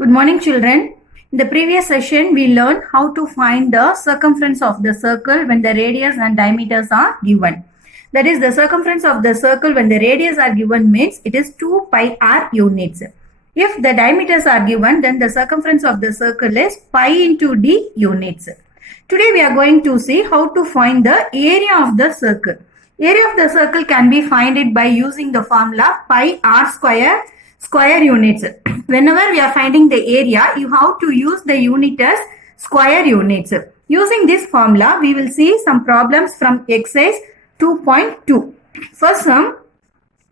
Good morning, children. In the previous session, we learned how to find the circumference of the circle when the radius and diameters are given. That is, the circumference of the circle when the radius are given means it is 2 pi r units. If the diameters are given, then the circumference of the circle is pi into d units. Today, we are going to see how to find the area of the circle. Area of the circle can be found by using the formula pi r square units. Whenever we are finding the area, you have to use the unit as square units. Using this formula, we will see some problems from exercise 2.2. First sum,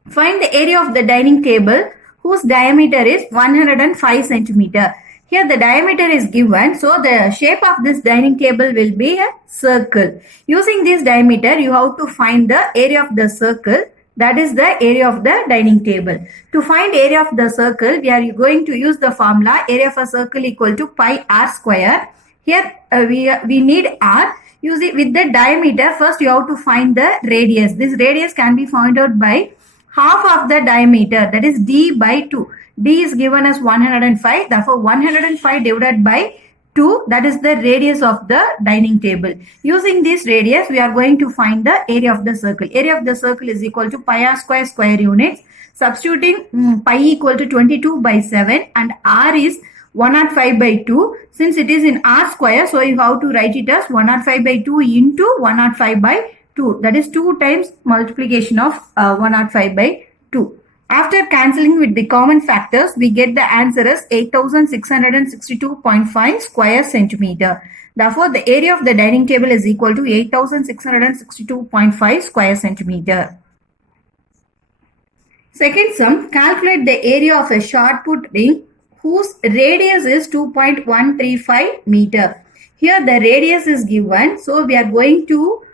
find the area of the dining table whose diameter is 105 centimeter. Here the diameter is given, so the shape of this dining table will be a circle. Using this diameter, you have to find the area of the circle. That is the area of the dining table. To find area of the circle, we are going to use the formula area of a circle equal to pi r square. Here we need r. Use it with the diameter. First you have to find the radius. This radius can be found out by half of the diameter, that is d by 2. D is given as 105. Therefore 105 divided by 2, that is the radius of the dining table. Using this radius, we are going to find the area of the circle. Area of the circle is equal to pi r square units. Substituting pi equal to 22 by 7 and r is 105 by 2. Since it is in r square, so you have to write it as 105 by 2 into 105 by 2. That is 2 times multiplication of 105 by 2. After cancelling with the common factors, we get the answer as 8662.5 square centimeter. Therefore, the area of the dining table is equal to 8662.5 square centimeter. Second sum, calculate the area of a shot put ring whose radius is 2.135 meter. Here the radius is given, so we are going to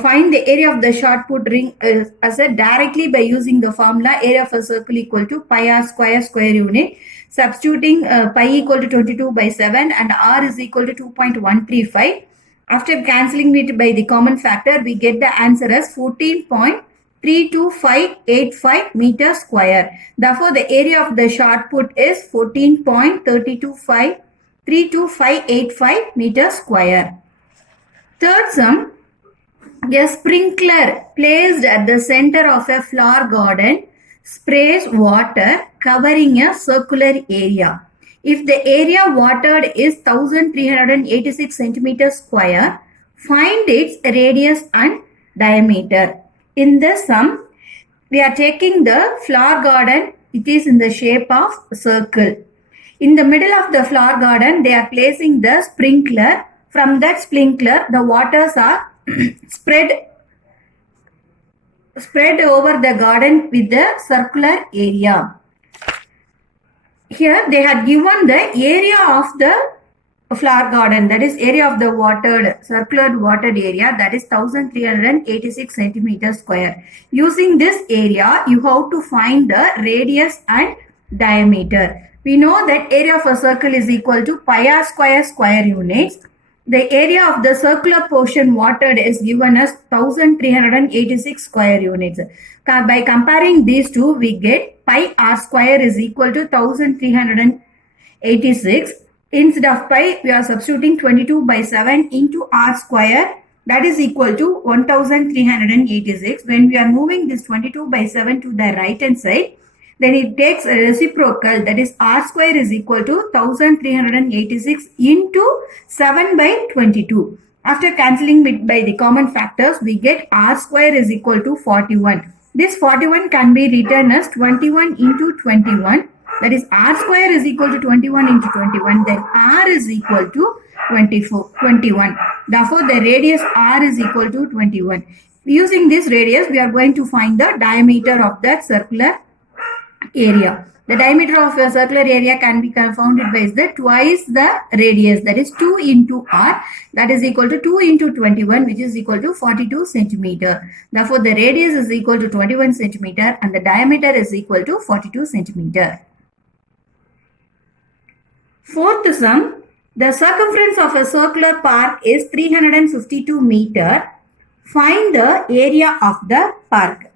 find the area of the shot put ring as a directly by using the formula area of a circle equal to pi r square unit. Substituting pi equal to 22 by 7 and r is equal to 2.135. After cancelling it by the common factor, we get the answer as 14.32585 meter square. Therefore, the area of the shot put is 14.32585 meter square. Third sum, a sprinkler placed at the center of a flower garden sprays water covering a circular area. If the area watered is 1386 centimeters square, find its radius and diameter. In this sum, we are taking the flower garden. It is in the shape of a circle. In the middle of the flower garden, they are placing the sprinkler. From that sprinkler, the waters are spread over the garden with the circular area. Here they had given the area of the flower garden, that is area of the circular watered area, that is 1386 centimeters square. Using this area, you have to find the radius and diameter. We know that area of a circle is equal to pi r square units. The area of the circular portion watered is given as 1386 square units. By comparing these two, we get pi r square is equal to 1386. Instead of pi, we are substituting 22 by 7 into r square. That is equal to 1386. When we are moving this 22 by 7 to the right hand side, then it takes a reciprocal, that is r square is equal to 1386 into 7 by 22. After cancelling by the common factors, we get r square is equal to 41. This 41 can be written as 21 into 21. That is r square is equal to 21 into 21. Then r is equal to 21. Therefore, the radius r is equal to 21. Using this radius, we are going to find the diameter of that circular area. The diameter of a circular area can be found by twice the radius, that is 2 into r, that is equal to 2 into 21, which is equal to 42 centimeter. Therefore, the radius is equal to 21 centimeter and the diameter is equal to 42 centimeter. Fourth sum, the circumference of a circular park is 352 meter. Find the area of the park.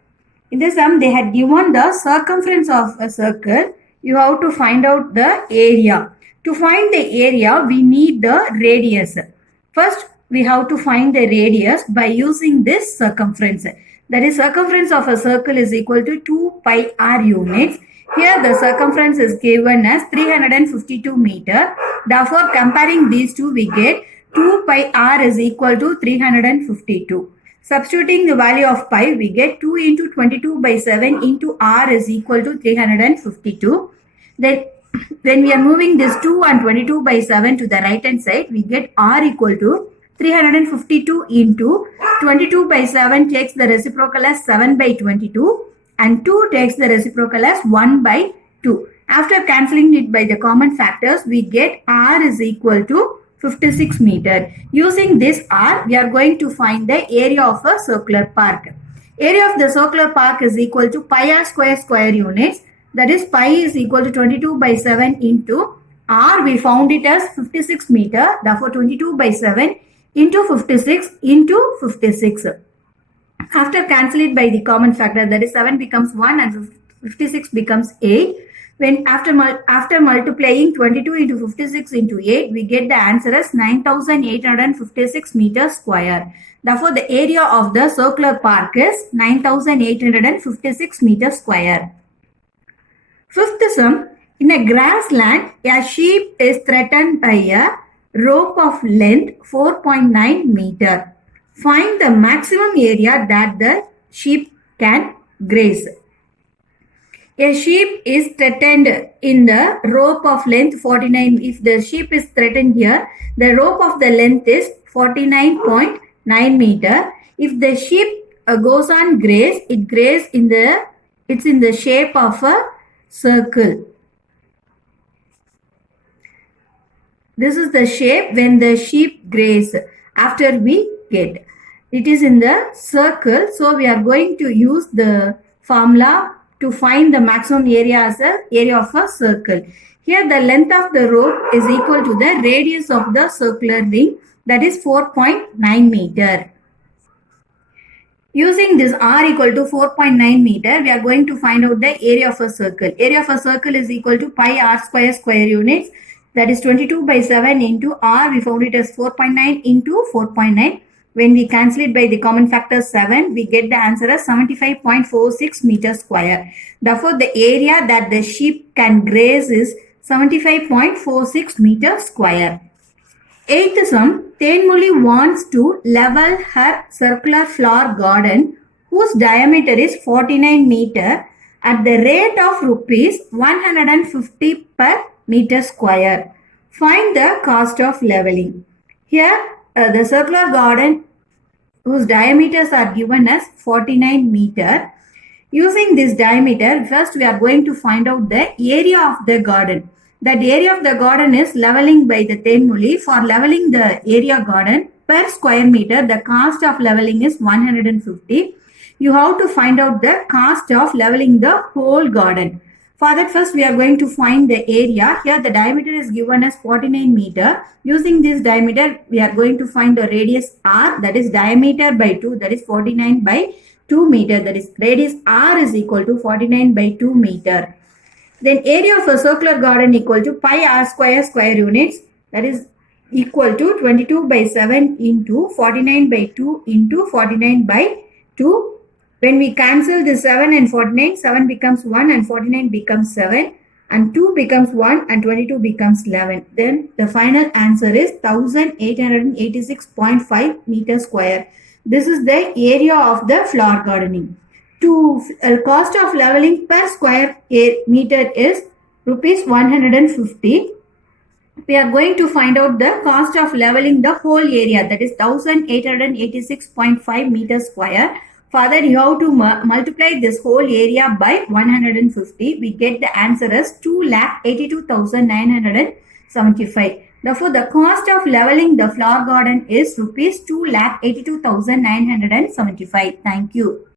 In this sum, they had given the circumference of a circle. You have to find out the area. To find the area, we need the radius. First, we have to find the radius by using this circumference. That is, circumference of a circle is equal to 2 pi r units. Here the circumference is given as 352 meter. Therefore, comparing these two, we get 2 pi r is equal to 352. Substituting the value of pi, we get 2 into 22 by 7 into r is equal to 352. Then when we are moving this 2 and 22 by 7 to the right hand side, we get r equal to 352 into 22 by 7 takes the reciprocal as 7 by 22 and 2 takes the reciprocal as 1 by 2. After cancelling it by the common factors, we get r is equal to 56 meter. Using this r, we are going to find the area of a circular park. Area of the circular park is equal to pi r square units. That is, pi is equal to 22 by 7 into r. We found it as 56 meter. Therefore, 22 by 7 into 56 into 56. After cancel it by the common factor, that is 7 becomes 1 and 56 becomes 8. When after multiplying 22 into 56 into 8, we get the answer as 9,856 meters square. Therefore, the area of the circular park is 9,856 meters square. Fifth sum, in a grassland, a sheep is threatened by a rope of length 4.9 meter. Find the maximum area that the sheep can graze. A sheep is threatened in the rope of length 49. If the sheep is threatened here, the rope of the length is 49.9 meter. If the sheep goes on graze, it's in the shape of a circle. This is the shape when the sheep graze. After we get, it is in the circle. So we are going to use the formula to find the maximum area as the area of a circle. Here the length of the rope is equal to the radius of the circular ring, that is 4.9 meter. Using this r equal to 4.9 meter, we are going to find out the area of a circle. Area of a circle is equal to pi r square units. That is 22 by 7 into r. We found it as 4.9 into 4.9. When we cancel it by the common factor 7, we get the answer as 75.46 meters square. Therefore, the area that the sheep can graze is 75.46 meters square. Eighth sum, Tenmuli wants to level her circular flower garden whose diameter is 49 meter at the rate of rupees 150 per meter square. Find the cost of leveling. Here, the circular garden whose diameters are given as 49 meter. Using this diameter, first we are going to find out the area of the garden. That area of the garden is leveling by the Tenmuli. For leveling the area garden per square meter, the cost of leveling is 150. You have to find out the cost of leveling the whole garden. For that, first we are going to find the area. Here the diameter is given as 49 meter. Using this diameter, we are going to find the radius r, that is diameter by 2, that is 49 by 2 meter. That is radius r is equal to 49 by 2 meter. Then area of a circular garden equal to pi r square units, that is equal to 22 by 7 into 49 by 2 into 49 by 2. When we cancel the 7 and 49, 7 becomes 1 and 49 becomes 7 and 2 becomes 1 and 22 becomes 11. Then the final answer is 1886.5 meters square. This is the area of the flower gardening. Cost of leveling per square meter is rupees 150. We are going to find out the cost of leveling the whole area, that is 1886.5 meters square. Further, you have to multiply this whole area by 150. We get the answer as 2,82,975. Therefore, the cost of leveling the flower garden is rupees 2,82,975. Thank you.